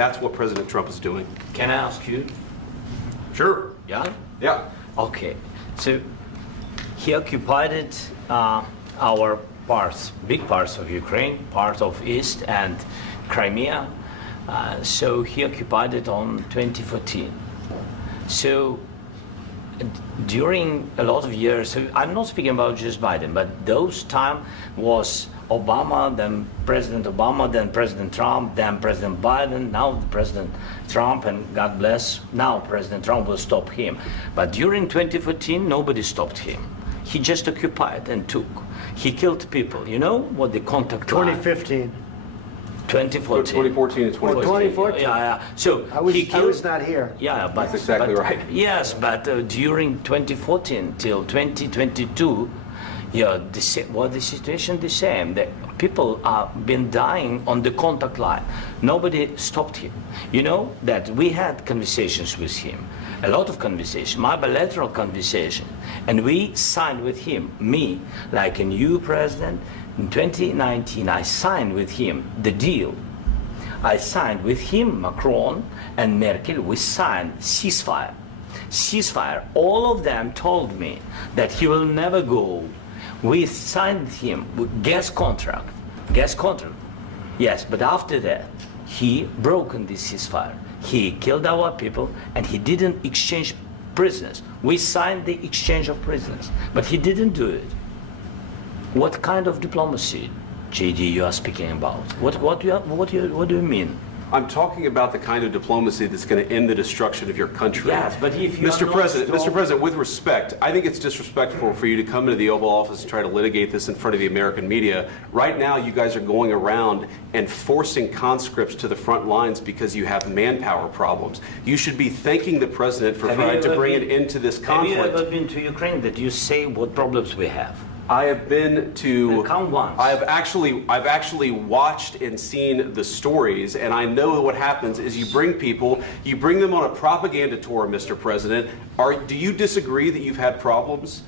That's what President Trump is doing. Can I ask you? Sure. Yeah? Yeah. Okay. So he occupied our parts, big parts of Ukraine, part of East and Crimea. So he occupied it on 2014. So during a lot of years, so I'm not speaking about just Biden, but those time was Obama, then President Obama, then President Trump, then President Biden, now President Trump, and God bless, now President Trump will stop him. But during 2014, nobody stopped him. He just occupied and took. He killed people. You know what the contact line? 2015. 2014. 2014 and 2015. 2014. Yeah. So I was he killed, not here. Yeah, but That's exactly but, right. Yes, but during 2014 till 2022, yeah, the situation the same. The people have been dying on the contact line. Nobody stopped him. You know that we had conversations with him, a lot of conversation, my bilateral conversation, and we signed with him, me, like a new president. In 2019, I signed with him the deal. I signed with him, Macron and Merkel, we signed ceasefire. Ceasefire. All of them told me that he will never go. We signed him with gas contract. Gas contract. Yes, but after that, he broken this ceasefire. He killed our people and he didn't exchange prisoners. We signed the exchange of prisoners, but he didn't do it. What kind of diplomacy, JD, you are speaking about? What do you mean? I'm talking about the kind of diplomacy that's going to end the destruction of your country. Yes, but if you Mr. President, with respect, I think it's disrespectful for you to come into the Oval Office and try to litigate this in front of the American media. Right now, you guys are going around and forcing conscripts to the front lines because you have manpower problems. You should be thanking the President for trying to bring an end to this conflict. Have you ever been to Ukraine that you say what problems we have? I have been to. Count once. I've actually watched and seen the stories, and I know what happens is you bring people, you bring them on a propaganda tour, Mr. President. Do you disagree that you've had problems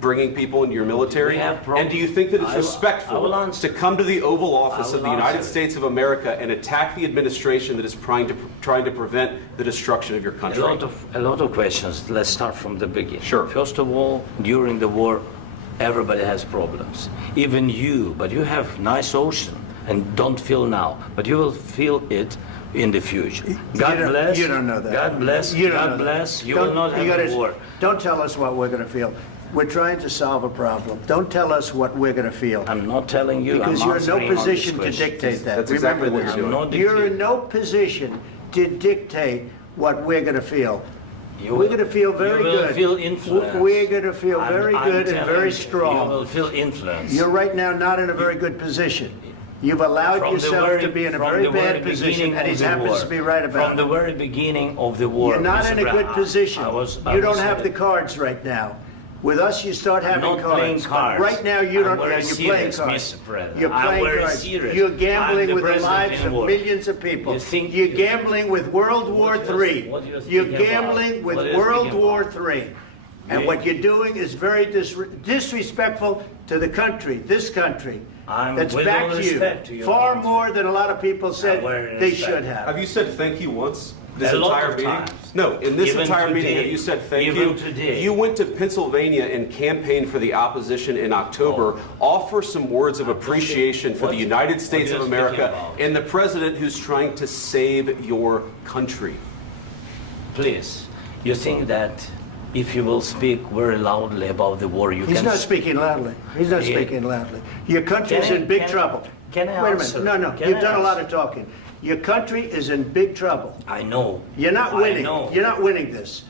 bringing people into your military? And do you think that it's respectful to come to the Oval Office of the United States of America and attack the administration that is trying to prevent the destruction of your country? A lot of questions. Let's start from the beginning. Sure. First of all, during the war, everybody has problems, even you, but you have nice ocean and don't feel now, but you will feel it in the future. God bless. You don't know that. God bless. You don't God know bless. that. You will not have a war. Don't tell us what we're going to feel. We're trying to solve a problem. Don't tell us what we're going to feel. I'm not telling you. Because I'm you're in no answering on position this to question. dictate that. That's Remember exactly what this. you're doing. You're in no position to dictate what we're going to feel. We're going to feel very good. You will feel influence. We're going to feel very good and very You strong. will feel influence. You're right now not in a very good position. You've allowed yourself to be in a very bad position, and he happens to be right about it. From the very beginning of the war. You're not in a good position. You don't have the cards right now. With us, you start having I'm not playing cards. Right now, you don't. You're playing cards. Mr. President. You're playing cards. Serious. You're gambling with the president lives in of war. millions of people. You're gambling with World War III. You're gambling with World War III. And what you're doing is very disrespectful to the country, this country. That's backed you far more than a lot of people said they should have. Have you said thank you once? This A lot entire of meeting? times. No, in this Even entire meeting, today. have you said thank Even you? today. You went to Pennsylvania and campaigned for the opposition in October. Offer some words of appreciation for the United States of America and the president who's trying to save your country. Please, you think that if you will speak very loudly about the war, He's not speaking loudly. He's not speaking loudly. Your country is in big trouble. Can I Wait a answer? minute. No, you've done a lot of talking. Your country is in big trouble. I know. You're not winning. I know. You're not winning this.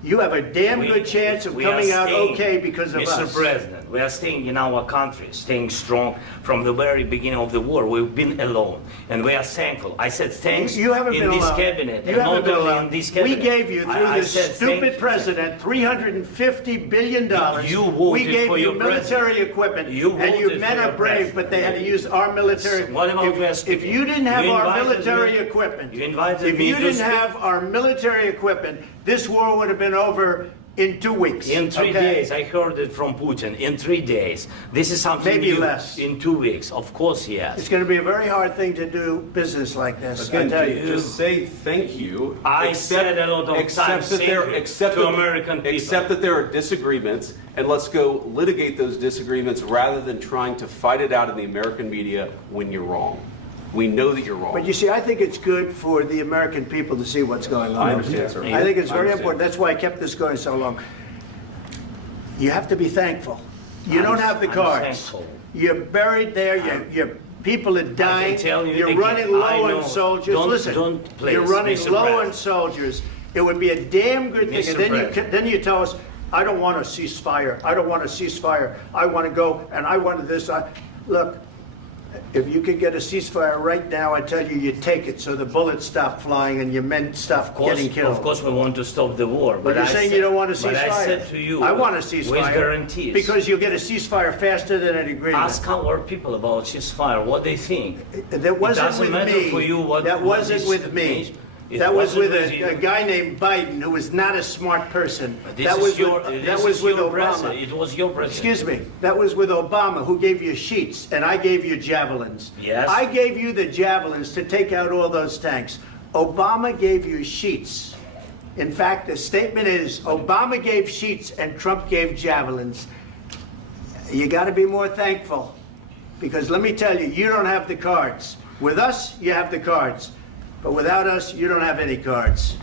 You have a damn good chance of coming out okay because of us. Mr. President, we are staying in our country, staying strong from the very beginning of the war. We've been alone, and we are thankful. I said thanks You haven't in been this alone. cabinet, You and haven't not been only alone. in this cabinet. We gave you, through this said stupid president, $350 billion. You voted we gave for you your military president. equipment, You and you voted men for are your brave, president. but they had to use our military. What about if you didn't have You our invited military me. equipment, You invited if me you to didn't speak. have our military equipment, this war would have been over in 2 weeks. In 3 okay? days, I heard it from Putin. In 3 days, this is something Maybe new. less. In 2 weeks, of course, yes. It's going to be a very hard thing to do business like this. I Again, tell you. just say thank you. I said a lot of times thank you to American people. Accept that there are disagreements, and let's go litigate those disagreements rather than trying to fight it out in the American media when you're wrong. We know that you're wrong. But you see, I think it's good for the American people to see what's going on. I understand, sir. I think it's I very understand. important. That's why I kept this going so long. You have to be thankful. You don't have the I'm cards. thankful. You're buried there. Your people are dying. tell you You're again, running I low know. on soldiers. Listen, Don't please, you're running Mr. low President. on soldiers. It would be a damn good thing. Mr. And President. then you tell us, I don't want a ceasefire. I don't want a ceasefire. I want to go and I want this. Look, if you could get a ceasefire right now, I tell you, you take it so the bullets stop flying and your men stop getting killed. Of course, we want to stop the war. But you're saying you don't want a ceasefire. But I said to you, I want a ceasefire. with guarantees. Because you'll get a ceasefire faster than an agreement. Ask our people about ceasefire, what they think. That wasn't doesn't with matter me. for you what- That what wasn't this with me. means. It That was wasn't with with you. a guy named Biden who was not a smart person. This That is was your, with, this that was is with your Obama. president. It was your president. Excuse me. That was with Obama, who gave you sheets, and I gave you javelins. Yes. I gave you the javelins to take out all those tanks. Obama gave you sheets. In fact, the statement is Obama gave sheets and Trump gave javelins. You got to be more thankful, because let me tell you, you don't have the cards. With us, you have the cards. But without us, you don't have any cards.